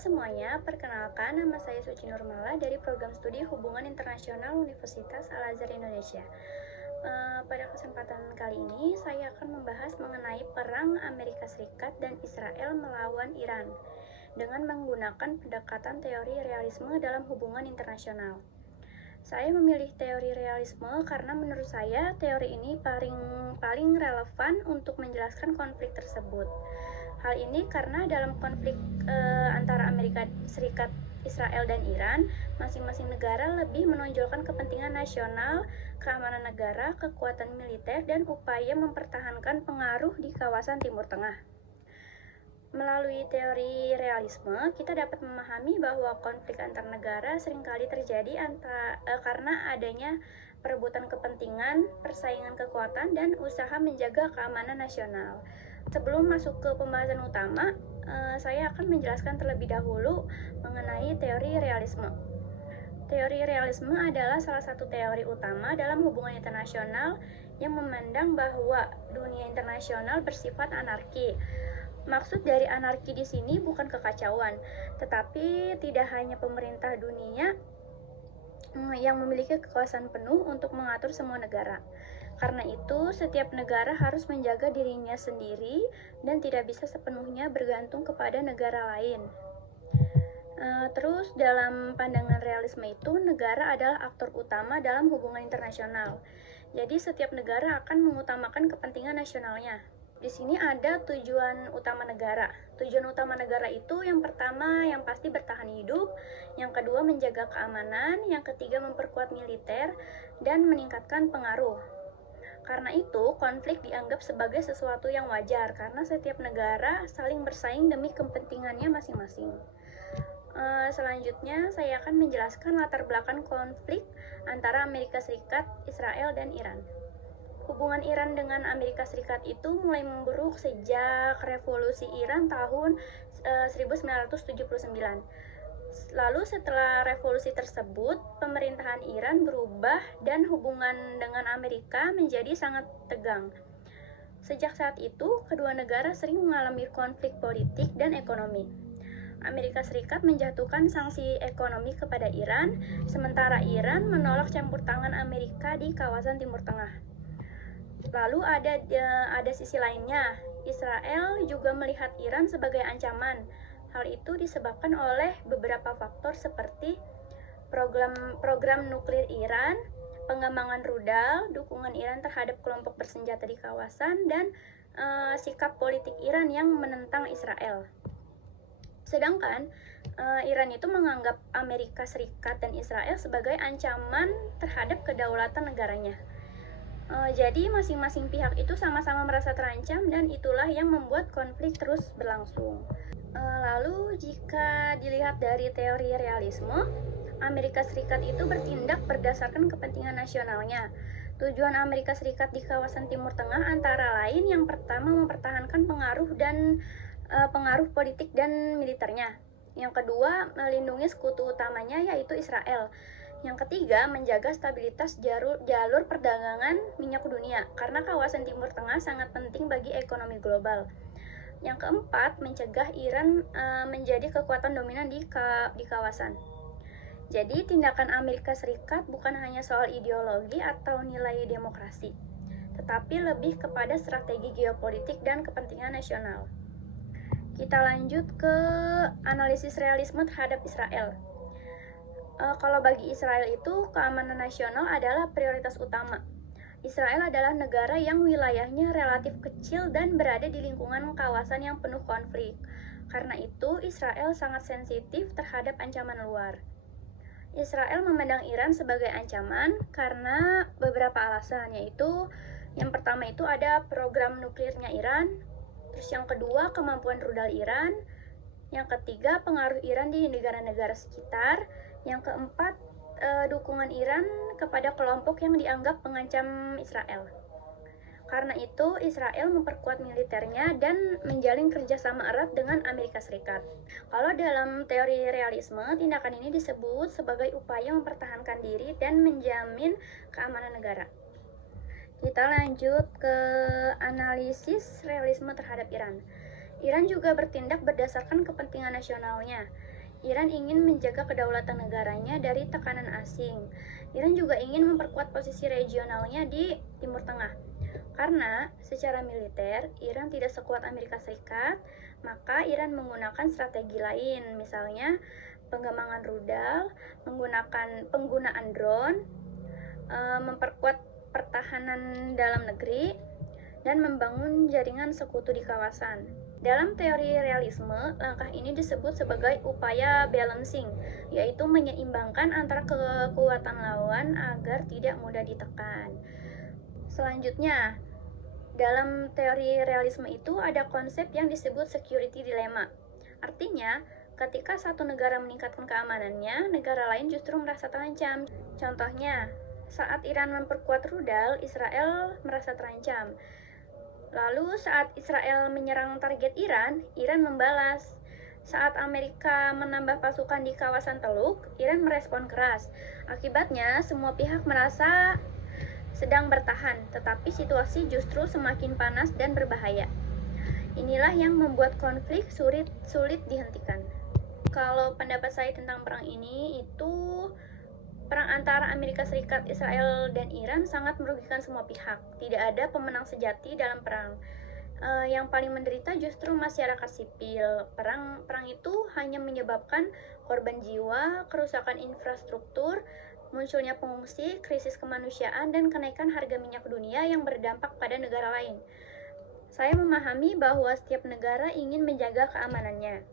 semuanya, perkenalkan nama saya Suci Nurmala dari Program Studi Hubungan Internasional Universitas Al-Azhar Indonesia. Pada kesempatan kali ini, saya akan membahas mengenai perang Amerika Serikat dan Israel melawan Iran dengan menggunakan pendekatan teori realisme dalam hubungan internasional. Saya memilih teori realisme karena menurut saya teori ini paling relevan untuk menjelaskan konflik tersebut. Hal ini karena dalam konflik antara Amerika Serikat, Israel, dan Iran, masing-masing negara lebih menonjolkan kepentingan nasional, keamanan negara, kekuatan militer, dan upaya mempertahankan pengaruh di kawasan Timur Tengah. Melalui teori realisme, kita dapat memahami bahwa konflik antar negara seringkali terjadi karena adanya perebutan kepentingan, persaingan kekuatan, dan usaha menjaga keamanan nasional. Sebelum masuk ke pembahasan utama, saya akan menjelaskan terlebih dahulu mengenai teori realisme. Teori realisme adalah salah satu teori utama dalam hubungan internasional yang memandang bahwa dunia internasional bersifat anarki. Maksud dari anarki di sini bukan kekacauan, tetapi tidak hanya pemerintah dunia yang memiliki kekuasaan penuh untuk mengatur semua negara. Karena itu, setiap negara harus menjaga dirinya sendiri dan tidak bisa sepenuhnya bergantung kepada negara lain. Terus, dalam pandangan realisme itu, negara adalah aktor utama dalam hubungan internasional. Jadi, setiap negara akan mengutamakan kepentingan nasionalnya. Di sini ada tujuan utama negara. Tujuan utama negara itu yang pertama yang pasti bertahan hidup, yang kedua menjaga keamanan, yang ketiga memperkuat militer, dan meningkatkan pengaruh. Karena itu, konflik dianggap sebagai sesuatu yang wajar karena setiap negara saling bersaing demi kepentingannya masing-masing. Selanjutnya, saya akan menjelaskan latar belakang konflik antara Amerika Serikat, Israel, dan Iran. Hubungan Iran dengan Amerika Serikat itu mulai memburuk sejak revolusi Iran tahun 1979. Lalu setelah revolusi tersebut, pemerintahan Iran berubah dan hubungan dengan Amerika menjadi sangat tegang. Sejak saat itu, kedua negara sering mengalami konflik politik dan ekonomi. Amerika Serikat menjatuhkan sanksi ekonomi kepada Iran, sementara Iran menolak campur tangan Amerika di kawasan Timur Tengah. Lalu ada sisi lainnya, Israel juga melihat Iran sebagai ancaman. Hal itu disebabkan oleh beberapa faktor seperti program nuklir Iran, pengembangan rudal, dukungan Iran terhadap kelompok bersenjata di kawasan, dan sikap politik Iran yang menentang Israel. Sedangkan Iran itu menganggap Amerika Serikat dan Israel sebagai ancaman terhadap kedaulatan negaranya. Jadi masing-masing pihak itu sama-sama merasa terancam dan itulah yang membuat konflik terus berlangsung. Lalu jika dilihat dari teori realisme, Amerika Serikat itu bertindak berdasarkan kepentingan nasionalnya. Tujuan Amerika Serikat di kawasan Timur Tengah antara lain yang pertama mempertahankan pengaruh politik dan militernya. Yang kedua, melindungi sekutu utamanya yaitu Israel. Yang ketiga, menjaga stabilitas jalur perdagangan minyak dunia karena kawasan Timur Tengah sangat penting bagi ekonomi global. Yang keempat, mencegah Iran menjadi kekuatan dominan di kawasan. Jadi, tindakan Amerika Serikat bukan hanya soal ideologi atau nilai demokrasi, tetapi lebih kepada strategi geopolitik dan kepentingan nasional. Kita lanjut ke analisis realisme terhadap Israel. Kalau bagi Israel itu, keamanan nasional adalah prioritas utama. Israel adalah negara yang wilayahnya relatif kecil dan berada di lingkungan kawasan yang penuh konflik. Karena itu, Israel sangat sensitif terhadap ancaman luar. Israel memandang Iran sebagai ancaman karena beberapa alasan, yaitu yang pertama itu ada program nuklirnya Iran, terus yang kedua kemampuan rudal Iran, yang ketiga pengaruh Iran di negara-negara sekitar, yang keempat dukungan Iran kepada kelompok yang dianggap mengancam Israel. Karena itu, Israel memperkuat militernya dan menjalin kerjasama erat dengan Amerika Serikat. Kalau dalam teori realisme, tindakan ini disebut sebagai upaya mempertahankan diri dan menjamin keamanan negara. Kita lanjut ke analisis realisme terhadap Iran. Iran juga bertindak berdasarkan kepentingan nasionalnya. Iran ingin menjaga kedaulatan negaranya dari tekanan asing. Iran juga ingin memperkuat posisi regionalnya di Timur Tengah. Karena secara militer, Iran tidak sekuat Amerika Serikat, maka Iran menggunakan strategi lain, misalnya pengembangan rudal, menggunakan penggunaan drone, memperkuat pertahanan dalam negeri, dan membangun jaringan sekutu di kawasan. Dalam teori realisme, langkah ini disebut sebagai upaya balancing, yaitu menyeimbangkan antara kekuatan lawan agar tidak mudah ditekan. Selanjutnya, dalam teori realisme itu ada konsep yang disebut security dilemma. Artinya, ketika satu negara meningkatkan keamanannya, negara lain justru merasa terancam. Contohnya, saat Iran memperkuat rudal, Israel merasa terancam. Lalu saat Israel menyerang target Iran, Iran membalas. Saat Amerika menambah pasukan di kawasan Teluk, Iran merespon keras. Akibatnya, semua pihak merasa sedang bertahan, tetapi situasi justru semakin panas dan berbahaya. Inilah yang membuat konflik sulit dihentikan. Kalau pendapat saya tentang perang ini itu perang antara Amerika Serikat, Israel, dan Iran sangat merugikan semua pihak. Tidak ada pemenang sejati dalam perang. Yang paling menderita justru masyarakat sipil. Perang itu hanya menyebabkan korban jiwa, kerusakan infrastruktur, munculnya pengungsi, krisis kemanusiaan, dan kenaikan harga minyak dunia yang berdampak pada negara lain. Saya memahami bahwa setiap negara ingin menjaga keamanannya.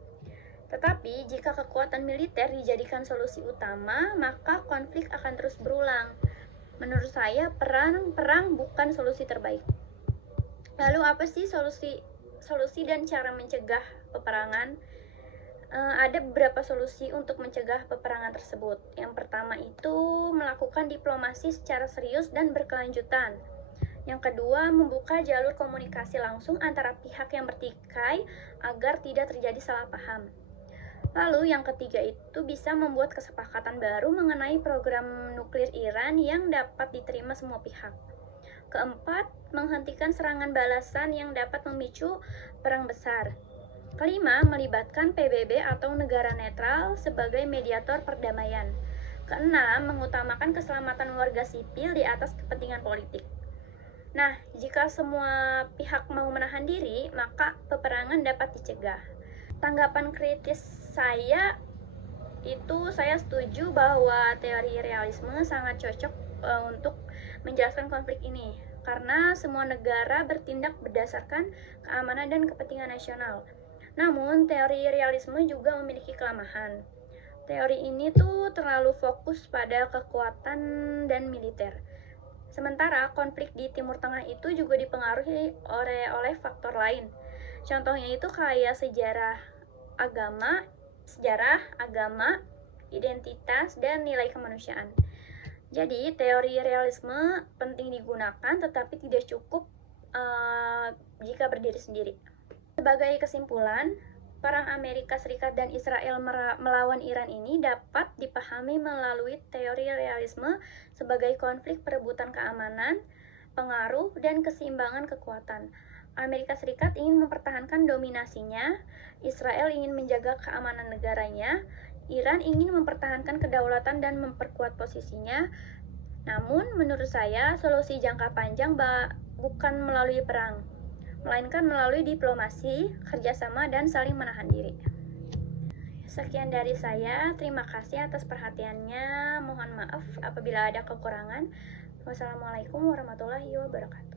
Tetapi, jika kekuatan militer dijadikan solusi utama, maka konflik akan terus berulang. Menurut saya, perang bukan solusi terbaik. Lalu, apa sih solusi dan cara mencegah peperangan? Ada beberapa solusi untuk mencegah peperangan tersebut. Yang pertama itu melakukan diplomasi secara serius dan berkelanjutan. Yang kedua, membuka jalur komunikasi langsung antara pihak yang bertikai agar tidak terjadi salah paham. Lalu yang ketiga itu bisa membuat kesepakatan baru mengenai program nuklir Iran yang dapat diterima semua pihak. Keempat, menghentikan serangan balasan yang dapat memicu perang besar. Kelima, melibatkan PBB atau negara netral sebagai mediator perdamaian. Keenam, mengutamakan keselamatan warga sipil di atas kepentingan politik. Nah, jika semua pihak mau menahan diri, maka peperangan dapat dicegah. Tanggapan kritis saya setuju bahwa teori realisme sangat cocok untuk menjelaskan konflik ini karena semua negara bertindak berdasarkan keamanan dan kepentingan nasional. Namun, teori realisme juga memiliki kelemahan. Teori ini tuh terlalu fokus pada kekuatan dan militer. Sementara konflik di Timur Tengah itu juga dipengaruhi oleh faktor lain. Contohnya itu kayak sejarah agama, identitas, dan nilai kemanusiaan. Jadi, teori realisme penting digunakan tetapi tidak cukup jika berdiri sendiri. Sebagai kesimpulan, perang Amerika Serikat dan Israel melawan Iran ini dapat dipahami melalui teori realisme sebagai konflik perebutan keamanan, pengaruh, dan keseimbangan kekuatan. Amerika Serikat ingin mempertahankan dominasinya, Israel ingin menjaga keamanan negaranya, Iran ingin mempertahankan kedaulatan dan memperkuat posisinya. Namun, menurut saya, solusi jangka panjang bukan melalui perang, melainkan melalui diplomasi, kerjasama, dan saling menahan diri. Sekian dari saya, terima kasih atas perhatiannya. Mohon maaf apabila ada kekurangan. Wassalamualaikum warahmatullahi wabarakatuh.